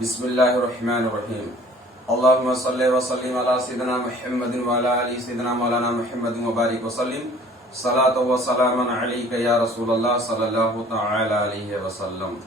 بسم اللہ الرحمن الرحیم اللہم صلی وسلم علی سیدنا محمد وعلی آل سیدنا مولانا محمد مبارک وسلم صلاۃ و سلام علیک یا رسول اللہ صلی اللہ تعالی علیہ وسلم۔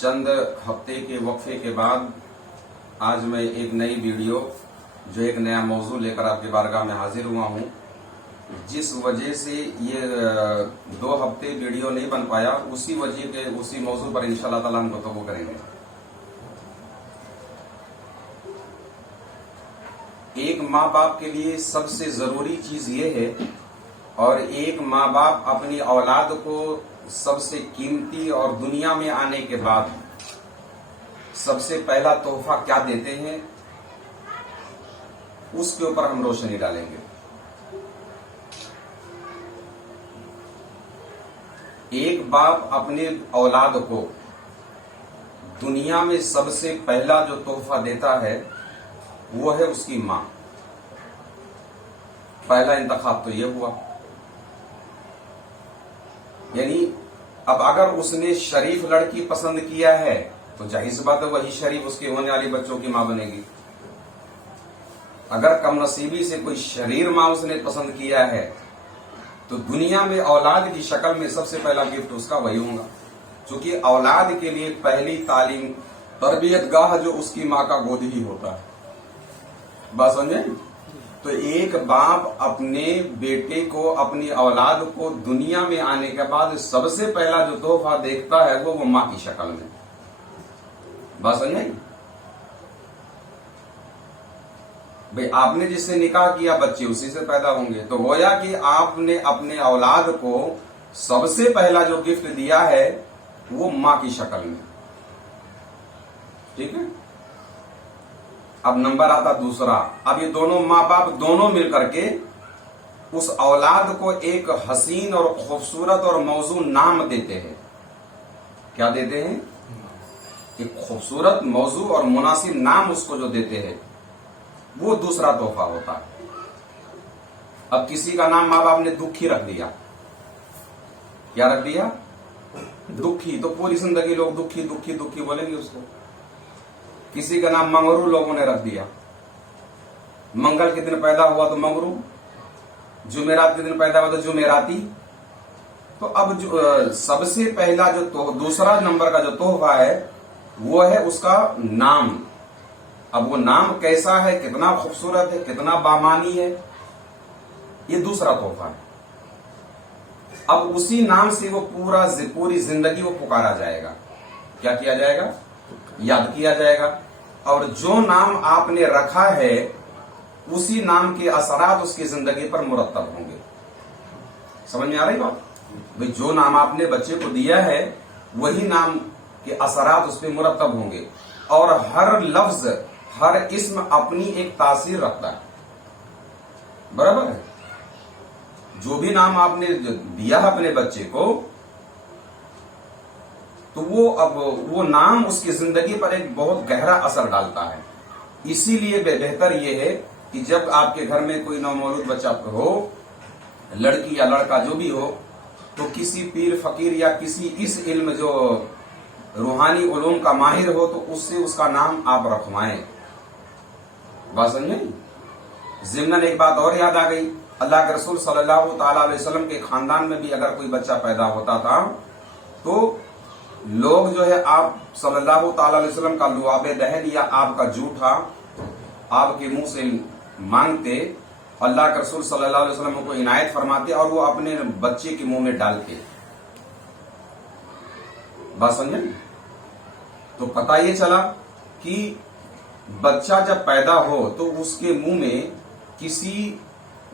چند ہفتے کے وقفے کے بعد آج میں ایک نئی ویڈیو جو ایک نیا موضوع لے کر آپ کی بارگاہ میں حاضر ہوا ہوں، جس وجہ سے یہ 2 ہفتے ویڈیو نہیں بن پایا، اسی وجہ کے اسی موضوع پر انشاءاللہ تعالیٰ ہم گفتگو کریں گے۔ ایک ماں باپ کے لیے سب سے ضروری چیز یہ ہے، اور ایک ماں باپ اپنی اولاد کو سب سے قیمتی اور دنیا میں آنے کے بعد سب سے پہلا تحفہ کیا دیتے ہیں، اس کے اوپر ہم روشنی ڈالیں گے۔ ایک باپ اپنے اولاد کو دنیا میں سب سے پہلا جو تحفہ دیتا ہے وہ ہے اس کی ماں۔ پہلا انتخاب تو یہ ہوا، یعنی اب اگر اس نے شریف لڑکی پسند کیا ہے تو ظاہر سی بات ہے وہی شریف اس کے ہونے والی بچوں کی ماں بنے گی۔ اگر کم نصیبی سے کوئی شریر ماں اس نے پسند کیا ہے تو دنیا میں اولاد کی شکل میں سب سے پہلا گفٹ اس کا وہی ہوگا، چونکہ اولاد کے لیے پہلی تعلیم تربیت گاہ جو اس کی ماں کا گود ہی ہوتا ہے۔ بات سمجھیں؟ تو ایک باپ اپنے بیٹے کو، اپنی اولاد کو دنیا میں آنے کے بعد سب سے پہلا جو تحفہ دیکھتا ہے وہ ماں کی شکل میں۔ بات سمجھیں؟ بھئی آپ نے جس سے نکاح کیا بچے اسی سے پیدا ہوں گے، تو گویا کہ آپ نے اپنے اولاد کو سب سے پہلا جو گفٹ دیا ہے وہ ماں کی شکل میں۔ ٹھیک ہے؟ اب نمبر آتا دوسرا۔ اب یہ دونوں ماں باپ دونوں مل کر کے اس اولاد کو ایک حسین اور خوبصورت اور موزوں نام دیتے ہیں۔ کیا دیتے ہیں؟ ایک خوبصورت موزوں اور مناسب نام اس کو جو دیتے ہیں وہ دوسرا تحفہ ہوتا ہے۔ اب کسی کا نام ماں باپ نے دکھی رکھ دیا۔ کیا رکھ دیا؟ دکھی، تو پوری زندگی لوگ دکھی دکھی دکھی بولیں گے اس کو۔ کسی کا نام منگرو لوگوں نے رکھ دیا، منگل کے دن پیدا ہوا تو منگرو، جمعرات کے دن پیدا ہوا تو جمعراتی۔ تو اب جو سب سے پہلا جو دوسرا نمبر کا جو تحفہ ہے وہ ہے اس کا نام۔ اب وہ نام کیسا ہے، کتنا خوبصورت ہے، کتنا بامانی ہے، یہ دوسرا تحفہ ہے۔ اب اسی نام سے وہ پوری زندگی وہ پکارا جائے گا۔ کیا کیا جائے گا؟ یاد کیا جائے گا۔ اور جو نام آپ نے رکھا ہے اسی نام کے اثرات اس کی زندگی پر مرتب ہوں گے۔ سمجھ میں آ رہی بات؟ بھئی جو نام آپ نے بچے کو دیا ہے وہی نام کے اثرات اس پہ مرتب ہوں گے، اور ہر لفظ، ہر اسم اپنی ایک تاثیر رکھتا ہے۔ برابر ہے؟ جو بھی نام آپ نے دیا ہے اپنے بچے کو تو وہ نام اس کی زندگی پر ایک بہت گہرا اثر ڈالتا ہے۔ اسی لیے بہتر یہ ہے کہ جب آپ کے گھر میں کوئی نومولود بچہ ہو، لڑکی یا لڑکا جو بھی ہو، تو کسی پیر فقیر یا کسی اس علم جو روحانی علوم کا ماہر ہو تو اس سے اس کا نام آپ رکھوائیں۔ بات سمجھیں؟ ضمناً ایک بات اور یاد آ گئی، اللہ کے رسول صلی اللہ تعالی علیہ وسلم کے خاندان میں بھی اگر کوئی بچہ پیدا ہوتا تھا تو لوگ جو ہے آپ صلی اللہ تعالی علیہ وسلم کا لعاب دہن یا آپ کا جوٹا آپ کے منہ سے مانگتے، اللہ کے رسول صلی اللہ علیہ وسلم کو عنایت فرماتے اور وہ اپنے بچے کے منہ میں ڈالتے۔ بات سمجھیں؟ تو پتہ یہ چلا کہ بچہ جب پیدا ہو تو اس کے منہ میں کسی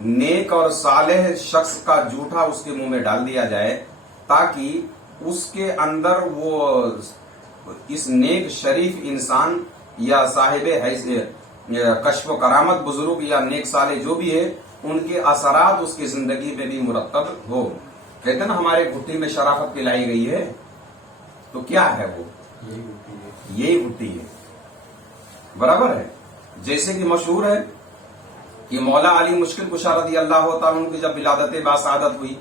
نیک اور صالح شخص کا جوٹا اس کے منہ میں ڈال دیا جائے، تاکہ اس کے اندر وہ اس نیک شریف انسان یا صاحب کشف و کرامت بزرگ یا نیک صالح جو بھی ہے ان کے اثرات اس کی زندگی میں بھی مرتب ہو۔ کہتے ہیں نا ہمارے گھٹی میں شرافت پلائی گئی ہے، تو کیا ہے وہ؟ یہی گھٹی ہے۔ برابر ہے؟ جیسے کہ مشہور ہے کہ مولا علی مشکل کشا رضی اللہ تعالیٰ عنہ کی جب ولادت باسعادت ہوئی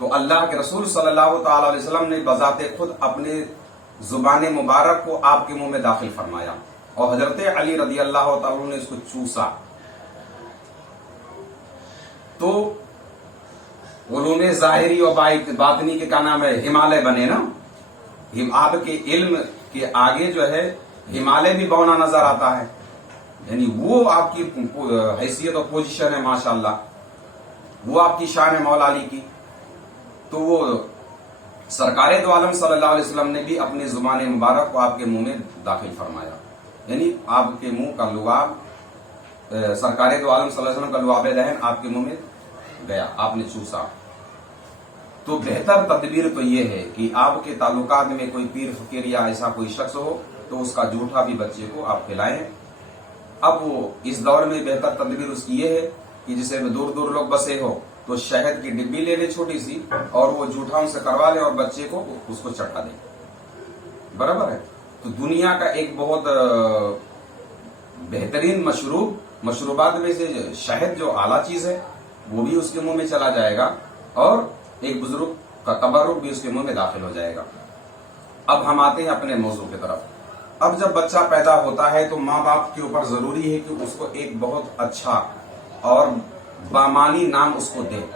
تو اللہ کے رسول صلی اللہ تعالی علیہ وسلم نے بذات خود اپنے زبان مبارک کو آپ کے منہ میں داخل فرمایا اور حضرت علی رضی اللہ تعالیٰ نے اس کو چوسا. تو علوم ظاہری اور باطنی کے کا نام ہے ہمالیہ بنے نا. آپ کے علم کے آگے جو ہے ہمالیہ بھی بونا نظر آتا ہے. یعنی وہ آپ کی حیثیت اور پوزیشن ہے ماشاءاللہ, وہ آپ کی شان ہے مولا علی کی. تو وہ سرکار دو عالم صلی اللہ علیہ وسلم نے بھی اپنی زبان مبارک کو آپ کے منہ میں داخل فرمایا. یعنی آپ کے منہ کا لعاب, سرکار دو عالم صلی اللہ علیہ وسلم کا لعاب دہن آپ کے منہ میں گیا, آپ نے چوسا. تو بہتر تدبیر تو یہ ہے کہ آپ کے تعلقات میں کوئی پیر فقیر یا ایسا کوئی شخص ہو تو اس کا جھوٹا بھی بچے کو آپ کھلائیں. اب وہ اس دور میں بہتر تدبیر اس کی یہ ہے کہ جسے دور دور لوگ بسے ہو تو شہد کی ڈبی لے لے چھوٹی سی اور وہ جھوٹا ان سے کروا لے اور بچے کو اس کو چٹا دے. برابر ہے. تو دنیا کا ایک بہت بہترین مشروبات میں سے شہد جو اعلیٰ چیز ہے وہ بھی اس کے منہ میں چلا جائے گا اور ایک بزرگ کا تبرک بھی اس کے منہ میں داخل ہو جائے گا. اب ہم آتے ہیں اپنے موضوع کی طرف. اب جب بچہ پیدا ہوتا ہے تو ماں باپ کے اوپر ضروری ہے کہ اس کو ایک بہت اچھا اور بامانی نام اس کو دیں.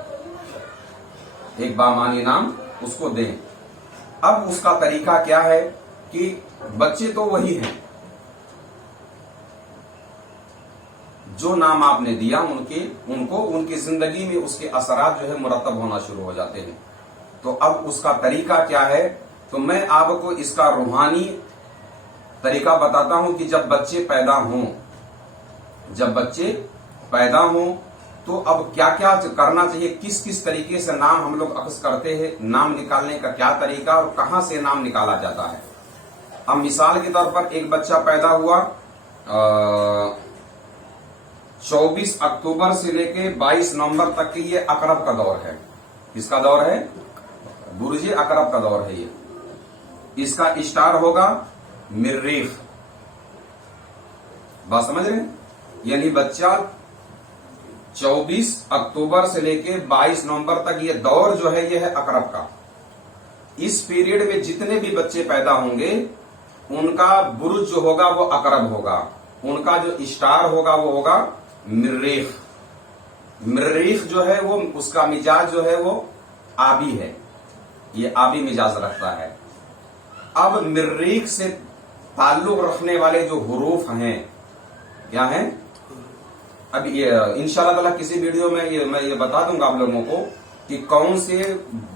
ایک بامانی نام اس کو دیں. اب اس کا طریقہ کیا ہے کہ بچے تو وہی ہیں جو نام آپ نے دیا, ان کی زندگی میں اس کے اثرات جو ہے مرتب ہونا شروع ہو جاتے ہیں. تو اب اس کا طریقہ کیا ہے, تو میں آپ کو اس کا روحانی طریقہ بتاتا ہوں کہ جب بچے پیدا ہوں تو اب کیا کیا کرنا چاہیے, کس طریقے سے نام ہم لوگ اخذ کرتے ہیں, نام نکالنے کا کیا طریقہ اور کہاں سے نام نکالا جاتا ہے. اب مثال کے طور پر ایک بچہ پیدا ہوا 24 اکتوبر سے لے کے 22 نومبر تک کی, یہ اقرب کا دور ہے. کس کا دور ہے؟ برج اقرب کا دور ہے. یہ اس کا اسٹار ہوگا مریخ. بات سمجھ رہے ہیں؟ یعنی بچہ 24 اکتوبر سے لے کے 22 نومبر تک یہ دور جو ہے یہ ہے اقرب کا. اس پیریڈ میں جتنے بھی بچے پیدا ہوں گے ان کا برج جو ہوگا وہ اقرب ہوگا, ان کا جو اسٹار ہوگا وہ ہوگا مریخ. مریخ جو ہے وہ اس کا مزاج جو ہے وہ آبی ہے, یہ آبی مزاج رکھتا ہے. اب مریخ سے تعلق رکھنے والے جو حروف ہیں کیا ہیں, اب یہ انشاءاللہ تعالی کسی ویڈیو میں یہ بتا دوں گا آپ لوگوں کو کہ کون سے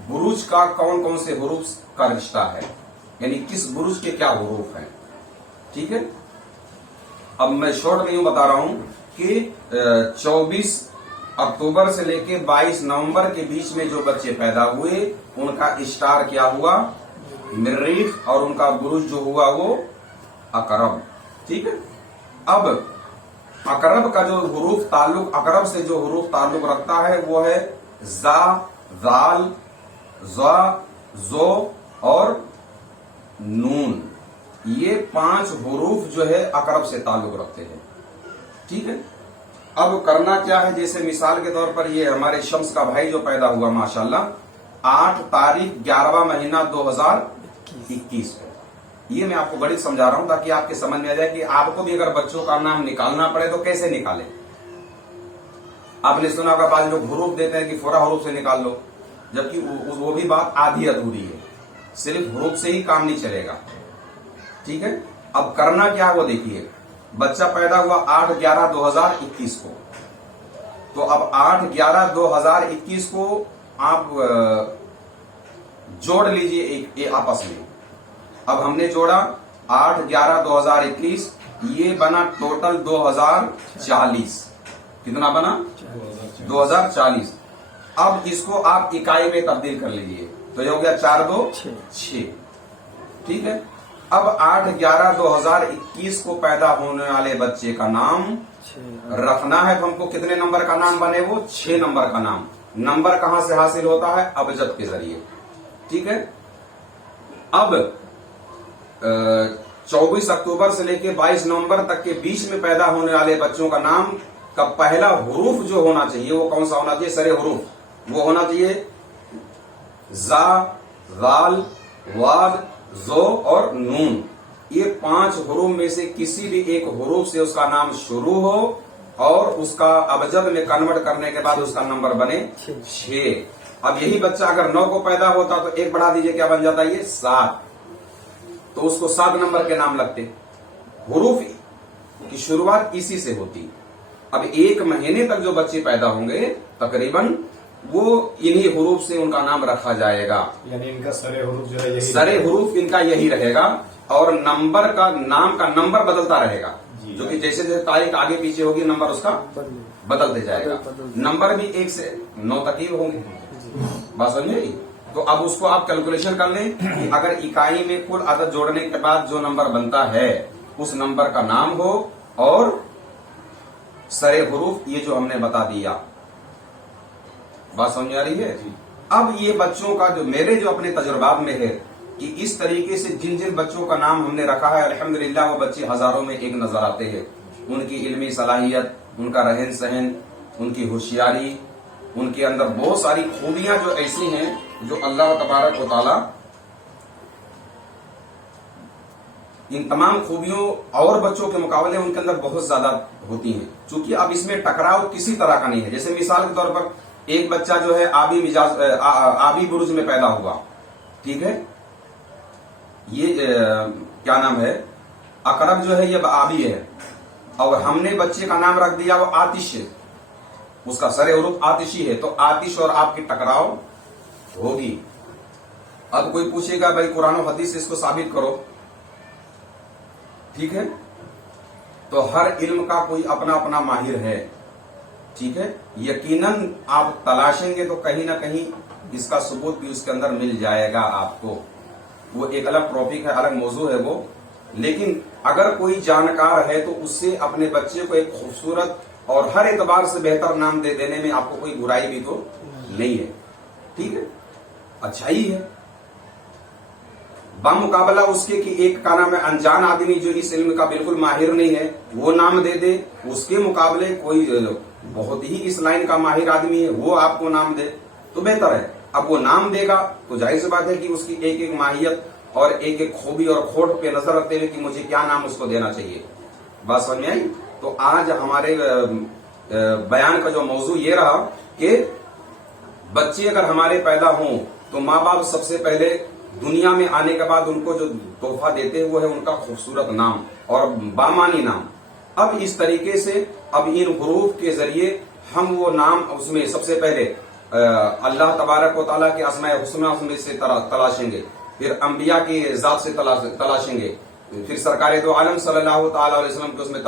برج کا کون سے حروف کا رشتہ ہے, یعنی کس برج کے کیا حروف ہیں. ٹھیک ہے. اب میں شارٹ میں یوں بتا رہا ہوں کہ 24 اکتوبر سے لے کے 22 نومبر کے بیچ میں جو بچے پیدا ہوئے ان کا اسٹار کیا ہوا, مریخ, اور ان کا برج جو ہوا وہ اقرب. ٹھیک ہے. اب اقرب کا جو حروف تعلق, اقرب سے جو حروف تعلق رکھتا ہے وہ ہے زا, ذال, ضا, زو اور نون. یہ 5 حروف جو ہے اقرب سے تعلق رکھتے ہیں. ٹھیک ہے. اب کرنا کیا ہے, جیسے مثال کے طور پر یہ ہمارے شمس کا بھائی جو پیدا ہوا ماشاءاللہ 8 تاریخ 11واں مہینہ 2021 کو, یہ میں آپ کو بڑی سمجھا رہا ہوں تاکہ آپ کے سمجھ میں آ جائے کہ آپ کو بھی اگر بچوں کا نام نکالنا پڑے تو کیسے نکالیں. آپ نے سنا ہوگا بعض لوگ حروف دیتے ہیں کہ فورا حروف سے نکال لو, جبکہ وہ بھی بات آدھی ادھوری ہے, صرف حروف سے ہی کام نہیں چلے گا. ٹھیک ہے. اب کرنا کیا وہ دیکھیے, بچہ پیدا ہوا 8/11/2021 کو, تو اب 8/11/2021 کو آپ جوڑ لیجئے ایک آپس میں. اب ہم نے جوڑا 8/11/2021, یہ بنا ٹوٹل 2040. کتنا بنا؟ 2040. اب اس کو آپ اکائی میں تبدیل کر لیجئے تو یہ ہو گیا 4 2 6. ٹھیک ہے. اب 8/11/2021 کو پیدا ہونے والے بچے کا نام رکھنا ہے تو ہم کو کتنے نمبر کا نام بنے, وہ 6 نمبر کا نام. نمبر کہاں سے حاصل ہوتا ہے؟ ابجد کے ذریعے. ٹھیک ہے. اب 24 اکتوبر سے لے کے 22 نومبر تک کے بیچ میں پیدا ہونے والے بچوں کا نام کا پہلا حروف جو ہونا چاہیے وہ کون سا ہونا چاہیے؟ سرے حروف وہ ہونا چاہیے زا، غال، واد، زو اور نون، یہ 5 حروف میں سے کسی بھی ایک حروف سے اس کا نام شروع ہو اور اس کا ابجد میں کنورٹ کرنے کے بعد اس کا نمبر بنے 6۔ اب یہی بچہ اگر 9 کو پیدا ہوتا تو 1 بڑھا دیجئے، کیا بن جاتا یہ 7، تو اس کو 7 نمبر کے نام لگتے۔ حروف کی شروعات اسی سے ہوتی۔ اب 1 مہینے تک جو بچے پیدا ہوں گے تقریباً وہ انہی حروف سے ان کا نام رکھا جائے گا، یعنی ان کا سرے حروف جو ہے یہی سرے حروف ان کا یہی رہے گا، اور نمبر کا نام کا نمبر بدلتا رہے گا، جو کہ جیسے جیسے تاریخ آگے پیچھے ہوگی نمبر اس کا بدلتے جائے گا۔ نمبر بھی 1 سے 9 تک ہی ہوں گے، بات سمجھ گئی؟ تو اب اس کو آپ کیلکولیشن کر لیں کہ اگر اکائی میں کل عدد جوڑنے کے بعد جو نمبر بنتا ہے اس نمبر کا نام ہو اور سرے حروف یہ جو ہم نے بتا دیا، بات سمجھ آ رہی ہے؟ اب یہ بچوں کا جو میرے جو اپنے تجربات میں ہے کہ اس طریقے سے جن جن بچوں کا نام ہم نے رکھا ہے الحمدللہ وہ بچے ہزاروں میں ایک نظر آتے ہیں۔ ان کی علمی صلاحیت، ان کا رہن سہن، ان کی ہوشیاری، ان کے اندر بہت ساری خوبیاں جو ایسی ہیں جو اللہ تبارک و تعالی ان تمام خوبیوں اور بچوں کے مقابلے ان کے اندر بہت زیادہ ہوتی ہیں، چونکہ اب اس میں ٹکراؤ کسی طرح کا نہیں ہے۔ جیسے مثال کے طور پر ایک بچہ جو ہے آبی برج میں پیدا ہوا، ٹھیک ہے، یہ کیا نام ہے، اقرب جو ہے یہ آبی ہے، اور ہم نے بچے کا نام رکھ دیا وہ آتش ہے، اس کا سر حروف آتشی ہے، تو آتش اور آپ کی ٹکراؤ ہوگی۔ اب کوئی پوچھے گا بھائی قرآن و حدیث سے اس کو ثابت کرو، ٹھیک ہے، تو ہر علم کا کوئی اپنا اپنا ماہر ہے، ٹھیک ہے، یقیناً آپ تلاشیں گے تو کہیں نہ کہیں اس کا ثبوت بھی اس کے اندر مل جائے گا آپ کو، وہ ایک الگ ٹاپک ہے، الگ موضوع ہے وہ، لیکن اگر کوئی جانکار ہے تو اس سے اپنے بچے کو ایک خوبصورت اور ہر اعتبار سے بہتر نام دے دینے میں آپ کو کوئی برائی بھی تو نہیں ہے، ٹھیک ہے، اچھائی ہے۔ بمقابلہ اس کے کہ ایک کا نام ہے انجان آدمی جو اس علم کا بالکل ماہر نہیں ہے وہ نام دے دے، اس کے مقابلے کوئی بہت ہی اس لائن کا ماہر آدمی ہے وہ آپ کو نام دے تو بہتر ہے۔ اب وہ نام دے گا تو ظاہر سی بات ہے کہ اس کی ایک ایک ماہیت اور ایک ایک خوبی اور کھوٹ پہ نظر رکھتے ہوئے کہ مجھے کیا نام اس کو دینا چاہیے، بات سمجھ میں آئی؟ تو آج ہمارے بیان کا جو موضوع یہ رہا کہ بچے اگر ہمارے پیدا ہوں تو ماں باپ سب سے پہلے دنیا میں آنے کے بعد ان کو جو تحفہ دیتے ہیں وہ ہے ان کا خوبصورت نام اور بامانی نام۔ اب اس طریقے سے اب ان حروف کے ذریعے ہم وہ نام اس میں سب سے پہلے اللہ تبارک و تعالیٰ کے اسماء الحسنی سے تلاشیں گے، پھر انبیاء کی ذات سے تلاشیں گے، پھر سرکار دو عالم صلی اللہ تعالی علیہ وسلم کے اس میں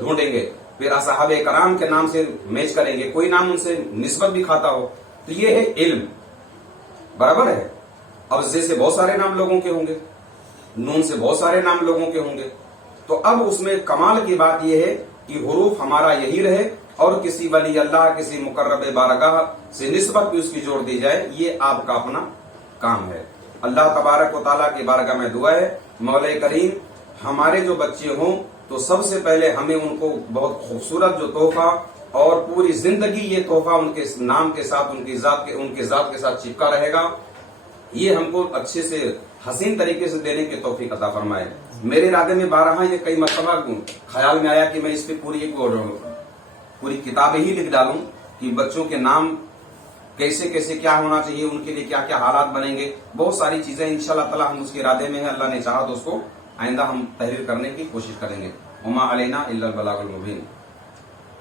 ڈھونڈیں گے، پھر اصحاب کرام کے نام سے میچ کریں گے، کوئی نام ان سے نسبت بھی کھاتا ہو، تو یہ ہے علم، برابر ہے۔ اب زے سے بہت سارے نام لوگوں کے ہوں گے، نون سے بہت سارے نام لوگوں کے ہوں گے، تو اب اس میں کمال کی بات یہ ہے کہ حروف ہمارا یہی رہے اور کسی ولی اللہ کسی مقرب بارگاہ سے نسبت بھی اس کی جوڑ دی جائے، یہ آپ کا اپنا کام ہے۔ اللہ تبارک و تعالیٰ کی بارگاہ میں دعا ہے مولا کریم ہمارے جو بچے ہوں تو سب سے پہلے ہمیں ان کو بہت خوبصورت جو تحفہ اور پوری زندگی یہ تحفہ ان کے نام کے ساتھ ان کی ذات کے ساتھ چپکا رہے گا، یہ ہم کو اچھے سے حسین طریقے سے دینے کی توفیق عطا فرمائے۔ میرے ارادے میں بارہا یہ کئی مرتبہ خیال میں آیا کہ میں اس پہ پوری کتاب ہی لکھ ڈالوں کہ بچوں کے نام کیسے کیسے کیا ہونا چاہیے، ان کے لیے کیا کیا حالات بنیں گے، بہت ساری چیزیں انشاءاللہ تعالی ہم اس کے ارادے میں ہیں، اللہ نے چاہا تو اس کو آئندہ ہم تحریر کرنے کی کوشش کریں گے۔ وما علینا الا البلاغ المبین۔